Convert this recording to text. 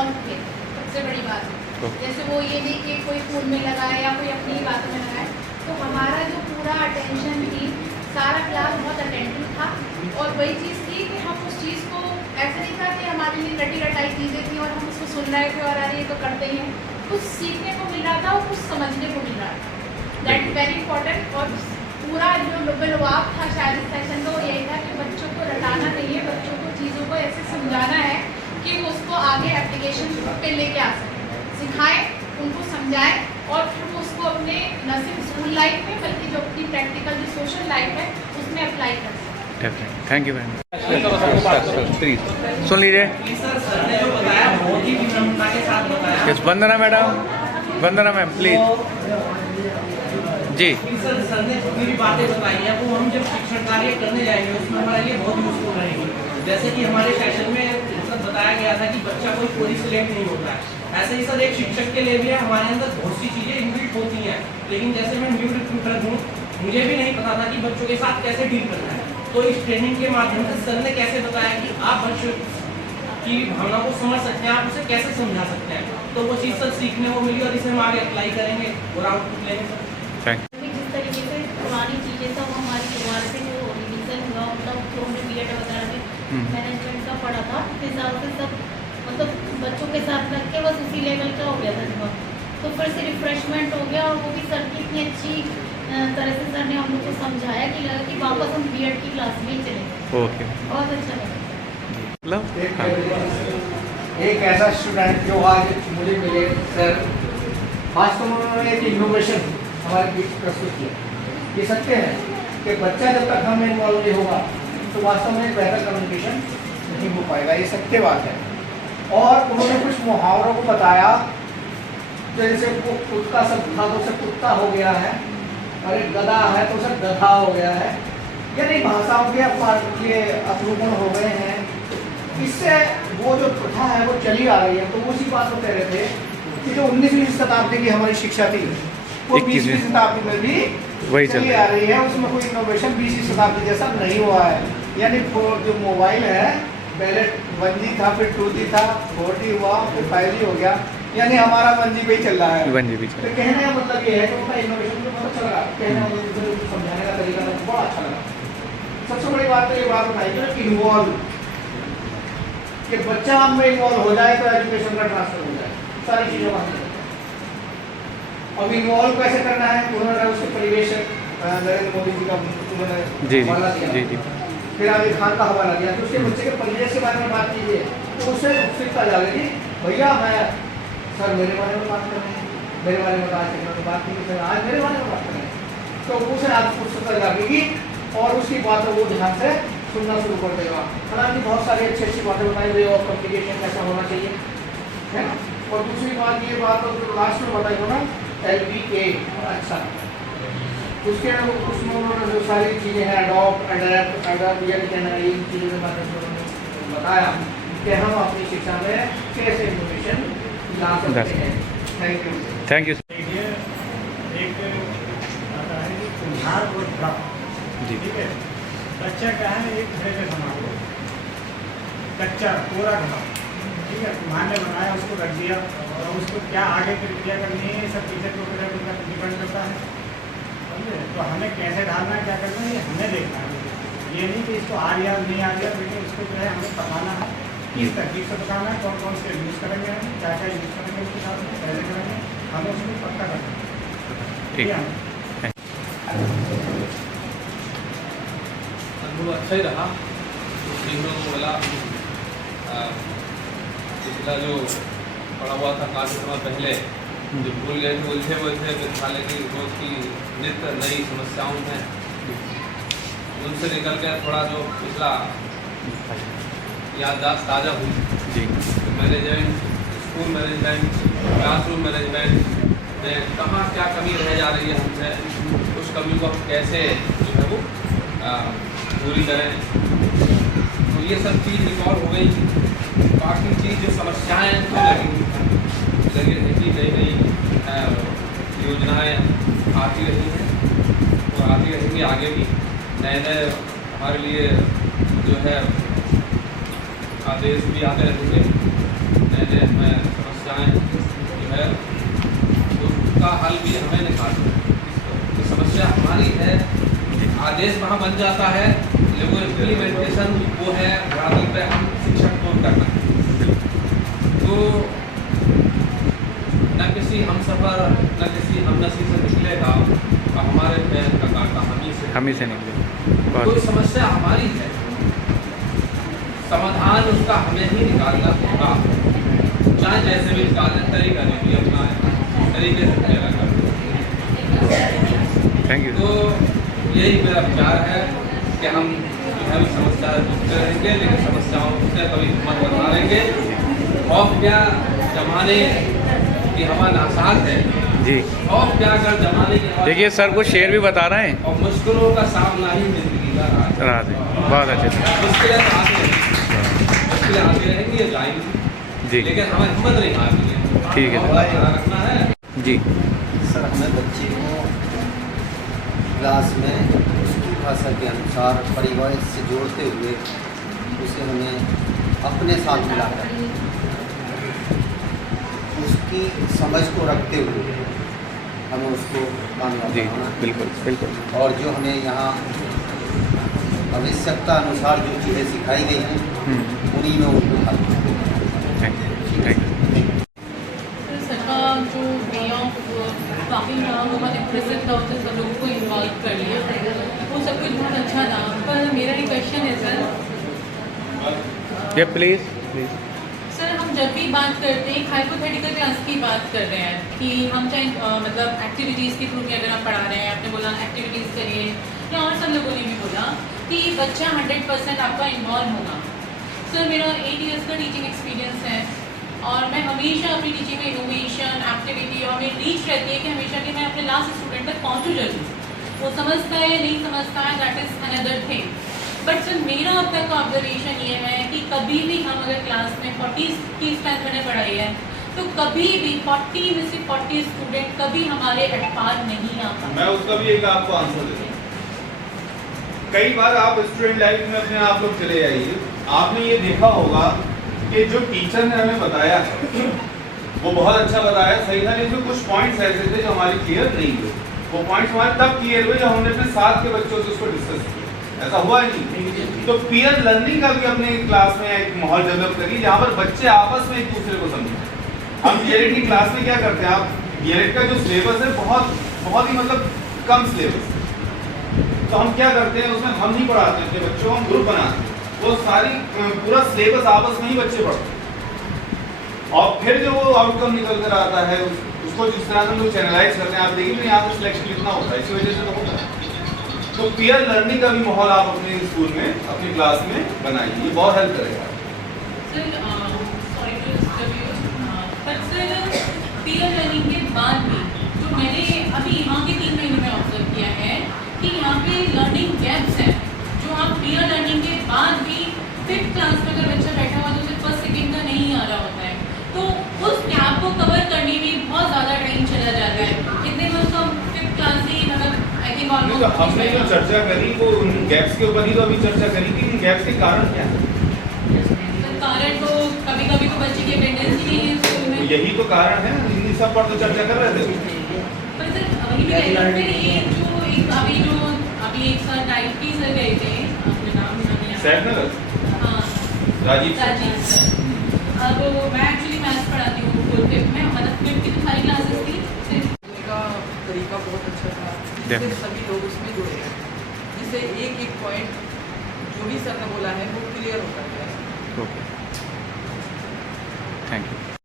Involve थे, सबसे बड़ी बात है। जैसे वो ये नहीं कि कोई फ़ोन में लगाए या कोई अपनी बातों में लगाए, तो हमारा जो पूरा अटेंशन थी, सारा क्लास बहुत अटेंटिव था। और वही चीज़ थी कि हम उस चीज़ को ऐसे नहीं था कि हमारे लिए रटी रटाई चीज़ें थी और हम उसको सुन रहे थे और अरे ये तो करते ही हैं, कुछ सीखने को मिल रहा था और कुछ समझने को मिल रहा था। That is very important. और पूरा जो लुभाव था शायद इस सेशन का वो यही था कि बच्चों को रटाना नहीं है, बच्चों को चीज़ों को ऐसे समझाना है कि वो उसको आगे एप्लीकेशन पे लेके आ सकें, सिखाएं, उनको समझाएं और फिर वो उसको अपने न सिर्फ स्कूल लाइफ में बल्कि जो अपनी प्रैक्टिकल जो सोशल लाइफ है उसमें अप्लाई कर सकें। Thank you ma'am. सुन लीजिए। Yes, Vandana madam, Vandana ma'am please. जी सर ने पूरी बातें बताई हैं वो हम जब शिक्षण कार्य करने जाएंगे उसमें हमारे लिए बहुत यूजफुल रहेगी। जैसे कि हमारे सेशन में मतलब बताया गया था कि बच्चा कोई पूरी सिलेक्ट नहीं होता है, ऐसे ही सर एक शिक्षक के लिए भी हमारे अंदर बहुत सी चीज़ें इनबिल्ट होती हैं। लेकिन जैसे मैं न्यू रिक्रूटर हूँ, मुझे भी नहीं पता था कि बच्चों के साथ कैसे डील करना है। तो इस ट्रेनिंग के माध्यम से सर ने कैसे बताया कि आप बच्चों की भावना को समझ सकते हैं, आप उसे कैसे समझा सकते हैं। तो वो चीज़ सर सीखने को मिली और इसे हम आगे अप्लाई करेंगे और आउटपुट लेंगे। जिस तरीके से पुरानी चीज़ें सब हमारी दोबारा से जो रिविजन हुआ मतलब जो हमने BEd वगैरह में मैनेजमेंट का पढ़ा था उस हिसाब से सब मतलब बच्चों के साथ रख के बस उसी लेवल का हो गया था जवाब। तो फिर से रिफ्रेशमेंट हो गया और वो भी सर की इतनी अच्छी तरह से सर ने हम लोग को समझाया कि लगा कि वापस हम BEd की क्लास में ही चले गए। ओके, बहुत अच्छा लगा। एक ऐसा स्टूडेंट जो आज मुझे मिले सर, वास्तव में उन्होंने एक इनोवेशन हमारे बीच प्रस्तुत किया। ये सत्य है कि बच्चा जब तक हमें इन्वॉल्व नहीं होगा तो वास्तव में बेहतर कम्युनिकेशन नहीं हो पाएगा, ये सत्य बात है। और उन्होंने कुछ मुहावरों को बताया, जैसे वो कुत्ता सब था तो उसे कुत्ता हो गया है, और एक गधा है तो उसे गधा हो गया है, यानी भाषाओं के अपरूपण हो गए हैं। इससे वो जो प्रथा है वो चली आ रही है। तो उसी बात को कह रहे थे कि जो 19वीं शताब्दी की हमारी शिक्षा थी वो 20वीं शताब्दी में भी वही चली आ रही है, उसमें कोई इनोवेशन 20वीं शताब्दी जैसा नहीं हुआ है। यानी जो मोबाइल है पहले 1G था, फिर 2G था, 4G हुआ, फिर 5G हो गया, यानी हमारा 1G पे ही चल रहा है। तो कहने का मतलब ये है कि उनका इनोवेशन मुझे बहुत अच्छा लगा, कहने का मतलब समझाने का तरीका था बहुत अच्छा लगा। सबसे बड़ी बात तो ये बात बताई कि इन्वॉल्व, कि बच्चा हम में इन्वॉल्व हो जाए तो एजुकेशन का ट्रांसफर हो जाए, सारी चीज़ों का। अब इन्वॉल्व कैसे करना है, उन्होंने उसके परिवेश नरेंद्र मोदी जी का हवाला दिया, फिर आमिर खान का हवाला दिया। तो उसके बच्चे के परिवेश के बारे में बात कीजिए तो उससे उत्सुकता जाएगी, भैया मैं सर मेरे बारे में बात कर रहे हैं, मेरे बारे में बात की सर आज मेरे बारे में बात कर रहे हैं, तो उसे आज उत्सुकता जागेगी और उसकी बातों को ध्यान से सुनना शुरू कर देगा। हालांकि बहुत सारी अच्छी अच्छी बातें बताई गई और कम्युनिकेशन कैसा होना चाहिए, है ना। और दूसरी बात ये बात तो लास्ट में बताई हो ना LBA, अच्छा उसके उसमें उन्होंने जो सारी चीज़ें हैं अडॉप्ट, अडॉप्ट या इन चीज़ों के बारे में उन्होंने बताया कि हम अपनी शिक्षा में कैसे इनोवेशन ला सकते हैं। Thank you. थैंक यू एक झाड़ और ड्रा, ठीक है। बच्चा क्या है, एक घड़े पे समान हो, कच्चा पूरा घड़ा, ठीक है, तुम्हारे बनाया उसको रख दिया और उसको क्या आगे प्रक्रिया करनी है सब टीचर को डिपेंड करता है, समझे। तो हमें कैसे ढालना है, क्या करना है, ये हमें देखना है। ये नहीं कि इसको आ गया नहीं आ गया, लेकिन इसको जो है हमें बताना है, किस तरकीब से बताना है, कौन कौन से यूज़ करेंगे, हम क्या क्या यूज़ करेंगे, उसके साथ कैसे करेंगे, हमें उसको पक्का करना है। ठीक है, अनुभव अच्छा ही रहा। सीखने को मिला। पिछला जो पढ़ा हुआ था काफ़ी समय पहले जो भूल गए थे, उलझे हुए थे विद्यालय की रोज की नित्य नई समस्याओं में, उनसे निकल कर थोड़ा जो पिछला याददाश्त ताज़ा हुई जी। Management, school management, classroom management में कहाँ क्या कमी रह जा रही है हमसे, उस कमी को हम कैसे जो है वो पूरी करें। तो ये सब चीज़ रिकॉर्ड हो गई। बाकी चीज़ जो समस्याएँ तो लगी रही कि नई नई योजनाएँ आती रही हैं और आती रहेंगी आगे भी। नए हमारे लिए जो है आदेश भी आते रहेंगे, नए हमें समस्याएं जो है उसका हल भी हमें निकालना है। तो समस्या हमारी है, आदेश वहाँ बन जाता है लेकिन इम्प्लीमेंटेशन वो है ग्रामीण पे हम शिक्षक को करना है। तो न किसी हम सफ़र न किसी हमनसी से निकलेगा और हमारे पैर का कांटा हम ही से निकले। कोई समस्या हमारी है, समाधान उसका हमें ही निकालना होगा, चाहे जैसे भी निकालें, तरीका नहीं भी अपना तरीके से निकाला। Thank you. तो यही मेरा विचार है कि हम जो है समस्या जुटते रहेंगे, लेकिन समस्याओं से कभी हिम्मत बना रहेंगे। खौफ क्या जमाने की हवा नासाज है जी, खौफ क्या कर जमाने की हवा। देखिए सर कुछ शेर भी बता रहे हैं। और मुश्किलों का सामना ही जिंदगी का राज है, बहुत अच्छे से। मुश्किलें आती रहेंगी, जाएंगी जी, लेकिन हमें हिम्मत नहीं हारनी है। ठीक है हौसला बना रखना है। जी। सर हमें बच्चे को क्लास में उसकी भाषा के अनुसार परिवार से जोड़ते हुए उसे हमें अपने साथ मिलाकर उसकी समझ को रखते हुए हमें उसको कामयाब जी बनाना है। बिल्कुल बिल्कुल। और जो हमें यहाँ आवश्यकता अनुसार जो चीज़ें सिखाई गई हैं उन्हीं में उनको करना है। Thank you, thank you. Sir का जो वे ऑफ टॉकिंग था वो बहुत इम्प्रेसिव था, उसने सब लोगों को इन्वॉल्व कर लिया, वो सब कुछ बहुत अच्छा था। पर मेरा एक क्वेश्चन है सर। ये प्लीज़ प्लीज़। सर हम जब भी बात करते हैं हाइपोथेटिकल क्लास की बात कर रहे हैं कि हम चाहे मतलब एक्टिविटीज़ के थ्रू में अगर आप पढ़ा रहे हैं, आपने बोला एक्टिविटीज़ करिए, या और सब लोगों ने भी बोला कि बच्चा 100% आपका इन्वॉल्व होगा। सर मेरा 8 इयर्स का टीचिंग एक्सपीरियंस है और मैं हमेशा अपनी टीचिंग में इनोवेशन एक्टिविटी और मेरी रीच रहती है कि हमेशा कि मैं अपने लास्ट स्टूडेंट तक पहुँचूँ जल्दी। वो समझता है नहीं समझता है that is another thing. But sir मेरा अब तक का ऑब्जर्वेशन ये है कि कभी भी हम अगर क्लास में 40 की स्ट्रेंथ मैंने पढ़ाई है तो कभी भी 40 में से 40 स्टूडेंट कभी हमारे एट पार नहीं आता। मैं उसका भी एक आपको आंसर देता हूँ। कई बार आप स्टूडेंट लाइफ में अपने आप लोग चले जाइए, आपने ये देखा होगा कि जो टीचर ने हमें बताया वो बहुत अच्छा बताया, सही था, लेकिन कुछ पॉइंट्स ऐसे थे जो हमारे क्लियर नहीं हुए। वो पॉइंट्स हमारे तब क्लियर हुए जब हमने अपने साथ के बच्चों से उसको डिस्कस किया। ऐसा हुआ नहीं। तो पीयर लर्निंग का भी अपने क्लास में एक माहौल डेवलप करिए जहाँ पर बच्चे आपस में एक दूसरे को समझें। हम डीएलएड की क्लास में क्या करते हैं, आप डीएलएड का जो सिलेबस है बहुत ही मतलब कम सिलेबस, तो हम क्या करते हैं उसमें हम नहीं पढ़ाते अपने बच्चों, हम ग्रुप बनाते हैं, वो सारी पूरा सिलेबस आपस में ही बच्चे पढ़ते हैं और फिर जो वो आउटकम निकल कर आता है उसको जिस तरह से हम लोग चैनलाइज करते हैं, आप देखिए यहाँ पर सिलेक्शन कितना होता है, इसी वजह से तो होता है। तो पीयर लर्निंग का भी माहौल आप अपने स्कूल में अपनी क्लास में बनाइए, ये बहुत हेल्प करेगा। सर पीयर लर्निंग के बाद भी जो मैंने अभी यहाँ के 3 महीने में ऑब्जर्व किया है कि यहाँ पे लर्निंग गैप्स हैं, जो आप पीयर लर्निंग के बाद भी 5th क्लास में अगर बच्चा बैठा हुआ तो उसे 1st 2nd का नहीं आ रहा होता है, तो उस गैप को कवर करने में बहुत ज़्यादा टाइम चला जाता है। इतने में उसको 5th क्लास ही मतलब तो हमने जो चर्चा करी वो उन गैप्स के ऊपर ही तो अभी चर्चा करी थी। इन गैप्स के कारण क्या है? कारण तो कभी-कभी तो बच्चे की अटेंडेंस ही नहीं है स्कूल में। यही तो कारण है, इन सब पर तो चर्चा कर रहे थे। पर सर वही भी कहते हैं, फिर ये जो अभी एक सर टाइप की सर गए थे, अपने नाम नहीं याद। सैफनगर? हाँ, राजीव सर। अब मैं एक्चुअली मैथ्स पढ़ाती हूँ 4th में, मतलब 5th की तो सारी क्लासेस थी। का तरीका बहुत अच्छा था, जिससे सभी लोग उसमें जुड़े हैं, जिससे एक पॉइंट जो भी सर ने बोला है वो क्लियर होता है। Okay, thank you.